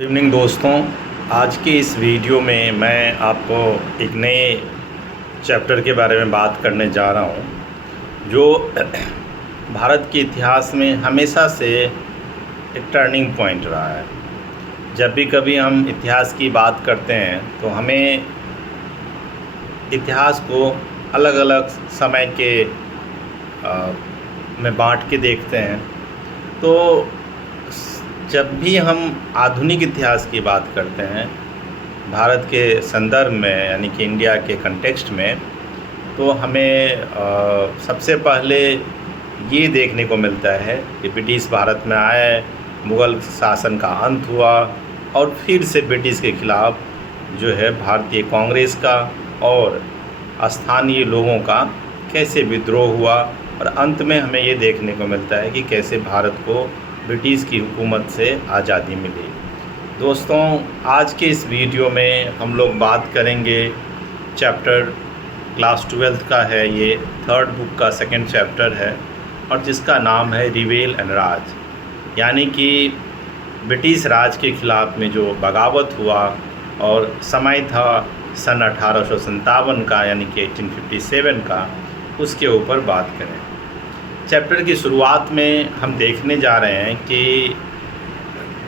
Good evening दोस्तों। आज के इस वीडियो में मैं आपको एक नए चैप्टर के बारे में बात करने जा रहा हूं, जो भारत के इतिहास में हमेशा से एक टर्निंग पॉइंट रहा है। जब भी कभी हम इतिहास की बात करते हैं तो हमें इतिहास को अलग अलग समय के में बांट के देखते हैं। तो जब भी हम आधुनिक इतिहास की बात करते हैं भारत के संदर्भ में, यानी कि इंडिया के कंटेक्स्ट में, तो हमें सबसे पहले ये देखने को मिलता है कि ब्रिटिश भारत में आए, मुग़ल शासन का अंत हुआ और फिर से ब्रिटिश के ख़िलाफ़ जो है भारतीय कांग्रेस का और स्थानीय लोगों का कैसे विद्रोह हुआ, और अंत में हमें ये देखने को मिलता है कि कैसे भारत को ब्रिटिश की हुकूमत से आज़ादी मिली। दोस्तों, आज के इस वीडियो में हम लोग बात करेंगे चैप्टर क्लास 12th का है, ये थर्ड बुक का सेकंड चैप्टर है और जिसका नाम है रिवेल एंड राज, यानी कि ब्रिटिश राज के ख़िलाफ़ में जो बगावत हुआ और समय था सन 1857 का, यानी कि 1857 का, उसके ऊपर बात करें। चैप्टर की शुरुआत में हम देखने जा रहे हैं कि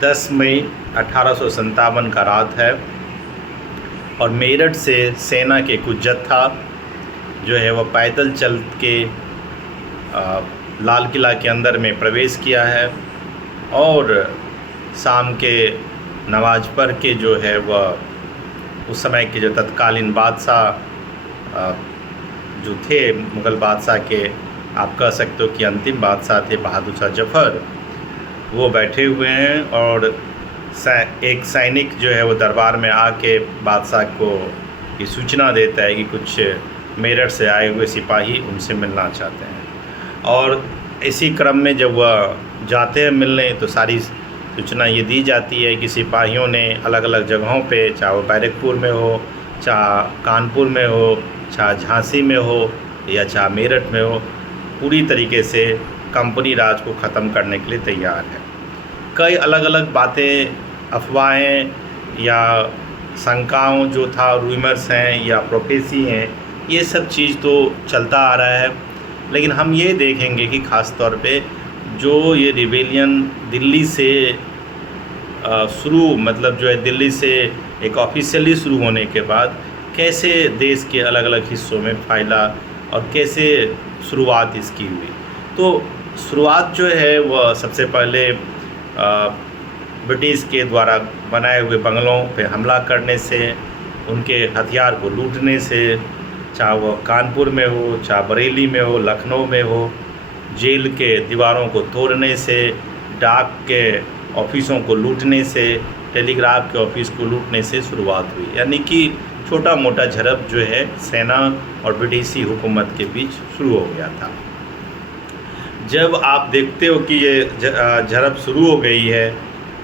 10 मई 1857 का रात है और मेरठ से सेना के कुछ जत्था जो है वह पैदल चल के लाल किला के अंदर में प्रवेश किया है और शाम के नमाज पढ़ के जो है वह उस समय के जो तत्कालीन बादशाह जो थे, मुग़ल बादशाह के, आप कह सकते हो कि अंतिम बादशाह थे बहादुर शाह जफ़र, वो बैठे हुए हैं और एक सैनिक जो है वो दरबार में आके बादशाह को ये सूचना देता है कि कुछ मेरठ से आए हुए सिपाही उनसे मिलना चाहते हैं। और इसी क्रम में जब वह जाते हैं मिलने तो सारी सूचना ये दी जाती है कि सिपाहियों ने अलग अलग जगहों पे, चाहे वो बैरकपुर में हो, चाहे कानपुर में हो, चाहे झांसी में हो या चाहे मेरठ में हो, पूरी तरीके से कंपनी राज को ख़त्म करने के लिए तैयार है। कई अलग अलग बातें, अफवाहें या शंकाओं जो था, रूमर्स हैं या प्रोफेसी हैं, ये सब चीज़ तो चलता आ रहा है। लेकिन हम ये देखेंगे कि ख़ास तौर पे जो ये रिबेलियन दिल्ली से शुरू, मतलब जो है दिल्ली से एक ऑफिशियली शुरू होने के बाद कैसे देश के अलग अलग हिस्सों में फैला और कैसे शुरुआत इसकी हुई। तो शुरुआत जो है वह सबसे पहले ब्रिटिश के द्वारा बनाए हुए बंगलों पे हमला करने से, उनके हथियार को लूटने से, चाहे वह कानपुर में हो, चाहे बरेली में हो, लखनऊ में हो, जेल के दीवारों को तोड़ने से, डाक के ऑफिसों को लूटने से, टेलीग्राफ के ऑफिस को लूटने से शुरुआत हुई। यानी कि छोटा मोटा झड़प जो है सेना और ब्रिटिशी हुकूमत के बीच शुरू हो गया था। जब आप देखते हो कि ये झड़प शुरू हो गई है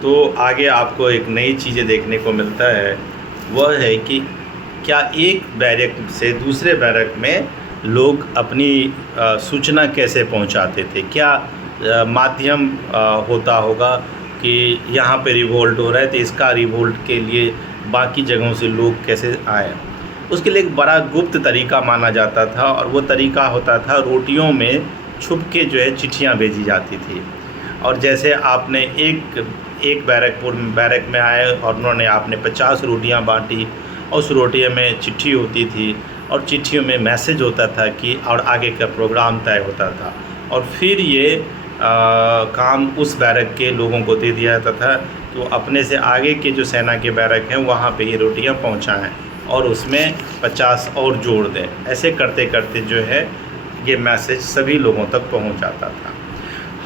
तो आगे आपको एक नई चीज़ें देखने को मिलता है, वह है कि क्या एक बैरक से दूसरे बैरक में लोग अपनी सूचना कैसे पहुंचाते थे, क्या माध्यम होता होगा कि यहाँ पे रिवोल्ट हो रहा है तो इसका रिवोल्ट के लिए बाकी जगहों से लोग कैसे आए। उसके लिए एक बड़ा गुप्त तरीका माना जाता था और वो तरीका होता था रोटियों में छुप के जो है चिट्ठियाँ भेजी जाती थी। और जैसे आपने एक बैरक में आए और उन्होंने आपने 50 रोटियाँ बांटी और उस रोटियों में चिट्ठी होती थी और चिट्ठियों में मैसेज होता था कि और आगे का प्रोग्राम तय होता था और फिर ये काम उस बैरक के लोगों को दे दिया जाता था कि वो अपने से आगे के जो सेना के बैरक हैं वहाँ पे ये रोटियाँ पहुँचाएँ और उसमें 50 और जोड़ दें। ऐसे करते करते जो है ये मैसेज सभी लोगों तक पहुँच जाता था।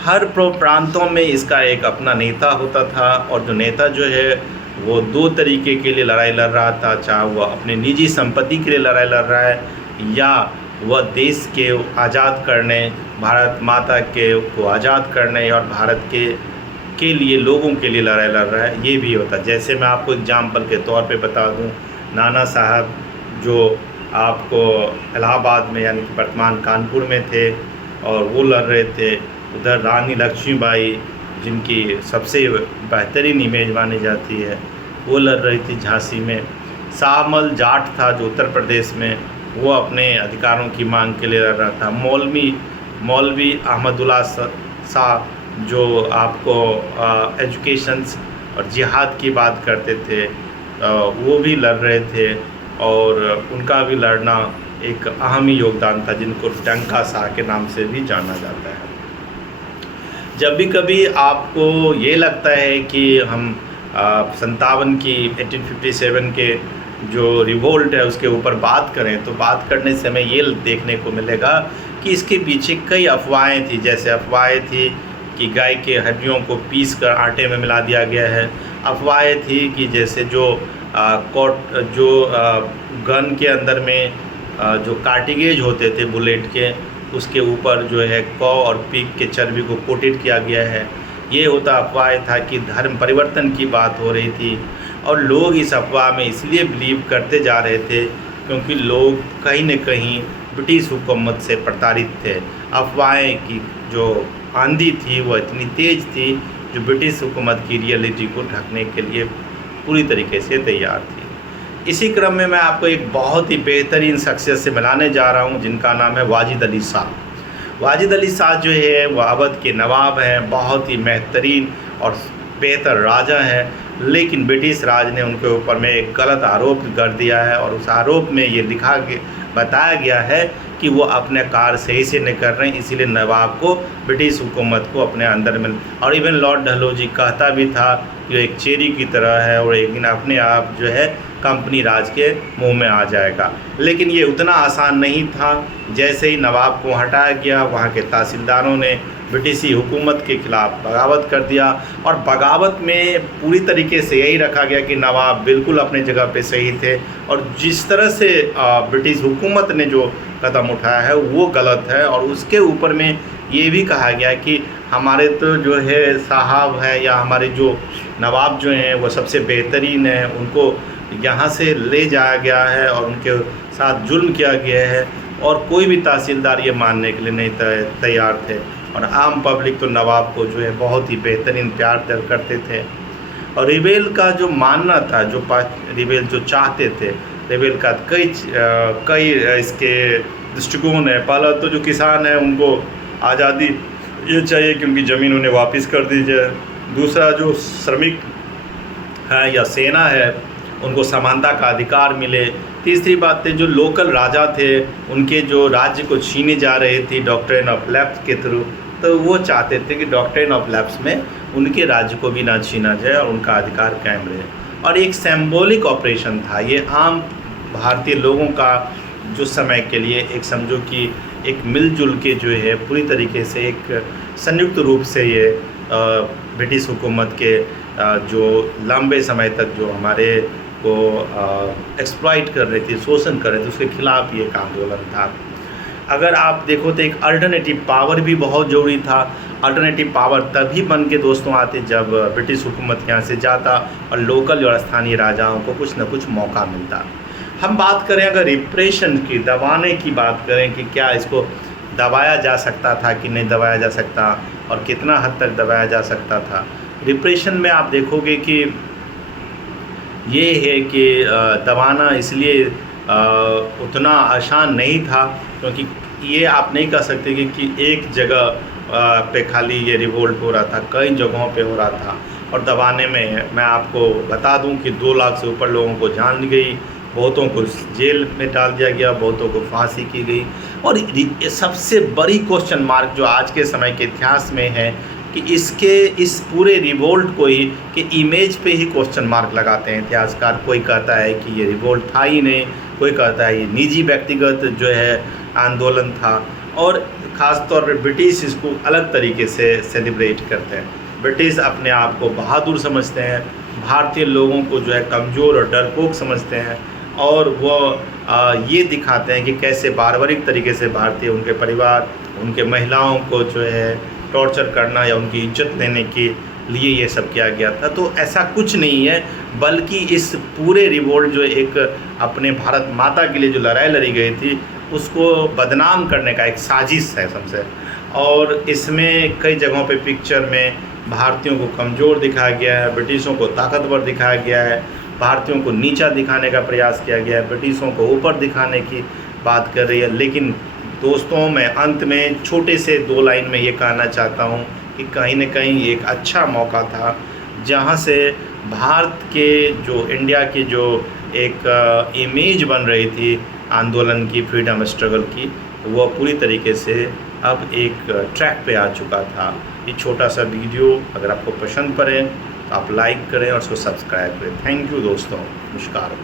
हर प्रांतों में इसका एक अपना नेता होता था और जो नेता जो है वो दो तरीके के लिए लड़ाई लड़ रहा था, चाहे वह अपने निजी संपत्ति के लिए लड़ाई लड़ रहा है या वह देश के आज़ाद करने, भारत माता के को आज़ाद करने और भारत के लिए, लोगों के लिए लड़ाई लड़ रहा है, ये भी होता। जैसे मैं आपको एग्जाम्पल के तौर पे बता दूं, नाना साहब जो आपको इलाहाबाद में, यानी कि वर्तमान कानपुर में थे और वो लड़ रहे थे, उधर रानी लक्ष्मीबाई जिनकी सबसे बेहतरीन इमेज मानी जाती है, वो लड़ रही थी झांसी में। शाहमल जाट था जो उत्तर प्रदेश में, वो अपने अधिकारों की मांग के लिए लड़ रहा था। मौलवी अहमदुल्ला शाह जो आपको एजुकेशंस और जिहाद की बात करते थे, वो भी लड़ रहे थे, और उनका भी लड़ना एक अहम ही योगदान था, जिनको डंका शाह के नाम से भी जाना जाता है। जब भी कभी आपको ये लगता है कि हम 57 की 1857 के जो रिवोल्ट है उसके ऊपर बात करें, तो बात करने से हमें ये देखने को मिलेगा कि इसके पीछे कई अफवाहें थी। जैसे अफवाहें थी कि गाय के हड्डियों को पीस कर आटे में मिला दिया गया है। अफवाहें थी कि जैसे जो गन के अंदर में जो कार्टिगेज होते थे बुलेट के, उसके ऊपर जो है कौ और पीक के चर्बी को कोटेड किया गया है। ये होता अफवाह था कि धर्म परिवर्तन की बात हो रही थी, और लोग इस अफवाह में इसलिए बिलीव करते जा रहे थे क्योंकि लोग कहीं न कहीं ब्रिटिश हुकूमत से प्रताड़ित थे। अफवाहें की जो आंधी थी वो इतनी तेज़ थी जो ब्रिटिश हुकूमत की रियलिटी को ढकने के लिए पूरी तरीके से तैयार थी। इसी क्रम में मैं आपको एक बहुत ही बेहतरीन शख्सियत से मिलाने जा रहा हूँ, जिनका नाम है वाजिद अली शाह। वाजिद अली शाह जो है वह अवध के नवाब हैं, बहुत ही बेहतरीन और बेहतर राजा हैं, लेकिन ब्रिटिश राज ने उनके ऊपर में एक गलत आरोप कर दिया है, और उस आरोप में ये बताया गया है कि वो अपने कार्य सही से नहीं कर रहे हैं, इसीलिए नवाब को ब्रिटिश हुकूमत को अपने अंदर में, और इवन लॉर्ड डलहौजी कहता भी था कि एक चेरी की तरह है और एक दिन अपने आप जो है कंपनी राज के मुंह में आ जाएगा। लेकिन ये उतना आसान नहीं था। जैसे ही नवाब को हटाया गया, वहाँ के तहसीलदारों ने ब्रिटिशी हुकूमत के ख़िलाफ़ बगावत कर दिया, और बगावत में पूरी तरीके से यही रखा गया कि नवाब बिल्कुल अपने जगह पे सही थे, और जिस तरह से ब्रिटिश हुकूमत ने जो कदम उठाया है वो गलत है। और उसके ऊपर में ये भी कहा गया कि हमारे तो जो है साहब है या हमारे जो नवाब जो हैं वो सबसे बेहतरीन हैं, उनको यहाँ से ले जाया गया है और उनके साथ जुल्म किया गया है, और कोई भी तहसीलदार ये मानने के लिए नहीं तैयार थे। और आम पब्लिक तो नवाब को जो है बहुत ही बेहतरीन प्यार करते थे। और रिबेल का जो मानना था, जो रिबेल जो चाहते थे, रिबेल का कई इसके दृष्टिकोण है। पहला तो जो किसान है उनको आज़ादी ये चाहिए कि उनकी ज़मीन उन्हें वापस कर दी जाए। दूसरा जो श्रमिक है या सेना है उनको समानता का अधिकार मिले। तीसरी बात है जो लोकल राजा थे उनके जो राज्य को छीने जा रहे थे डॉक्ट्रिन ऑफ लैप्स के थ्रू, तो वो चाहते थे कि डॉक्ट्रिन ऑफ लैप्स में उनके राज्य को भी ना छीना जाए और उनका अधिकार कायम रहे। और एक सिंबॉलिक ऑपरेशन था ये, आम भारतीय लोगों का जो समय के लिए एक समझो कि एक मिलजुल के जो है पूरी तरीके से एक संयुक्त रूप से ये ब्रिटिश हुकूमत के जो लंबे समय तक जो हमारे को एक्सप्लॉइट कर रही थी, शोषण कर रहे थे, उसके खिलाफ ये एक आंदोलन था। अगर आप देखो तो एक अल्टरनेटिव पावर भी बहुत ज़रूरी था। अल्टरनेटिव पावर तभी बन के दोस्तों आते जब ब्रिटिश हुकूमत यहाँ से जाता और लोकल और स्थानीय राजाओं को कुछ न कुछ मौका मिलता। हम बात करें अगर रिप्रेशन की, दबाने की बात करें कि क्या इसको दबाया जा सकता था कि नहीं दबाया जा सकता और कितना हद तक दबाया जा सकता था। रिप्रेशन में आप देखोगे कि ये है कि दबाना इसलिए उतना आसान नहीं था क्योंकि ये आप नहीं कह सकते कि एक जगह पे खाली ये रिवोल्ट हो रहा था, कई जगहों पे हो रहा था। और दबाने में मैं आपको बता दूं कि 2 लाख से ऊपर लोगों को जान गई, बहुतों को जेल में डाल दिया गया, बहुतों को फांसी की गई। और सबसे बड़ी क्वेश्चन मार्क जो आज के समय के इतिहास में है कि इस पूरे रिवोल्ट को ही कि इमेज पे ही क्वेश्चन मार्क लगाते हैं इतिहासकार। कोई कहता है कि ये रिवोल्ट था ही नहीं, कोई कहता है ये निजी व्यक्तिगत जो है आंदोलन था। और ख़ास तौर पर ब्रिटिश इसको अलग तरीके से सेलिब्रेट करते हैं। ब्रिटिश अपने आप को बहादुर समझते हैं, भारतीय लोगों को जो है कमज़ोर और डरपोक समझते हैं, और वो ये दिखाते हैं कि कैसे बारबरिक तरीके से भारतीय उनके परिवार, उनके महिलाओं को जो है टॉर्चर करना या उनकी इज्जत लेने के लिए ये सब किया गया था। तो ऐसा कुछ नहीं है, बल्कि इस पूरे रिवोल्ट जो एक अपने भारत माता के लिए जो लड़ाई लड़ी गई थी उसको बदनाम करने का एक साजिश है सबसे। और इसमें कई जगहों पे पिक्चर में भारतीयों को कमज़ोर दिखाया गया है, ब्रिटिशों को ताकतवर दिखाया गया है, भारतीयों को नीचा दिखाने का प्रयास किया गया है, ब्रिटिशों को ऊपर दिखाने की बात कर रही है। लेकिन दोस्तों, मैं अंत में छोटे से 2 लाइन में ये कहना चाहता हूँ कि कहीं न कहीं एक अच्छा मौका था जहाँ से भारत के जो इंडिया की जो एक इमेज बन रही थी आंदोलन की, फ्रीडम स्ट्रगल की, वह पूरी तरीके से अब एक ट्रैक पे आ चुका था। ये छोटा सा वीडियो अगर आपको पसंद पड़े तो आप लाइक करें और उसको सब्सक्राइब करें। थैंक यू दोस्तों, नमस्कार।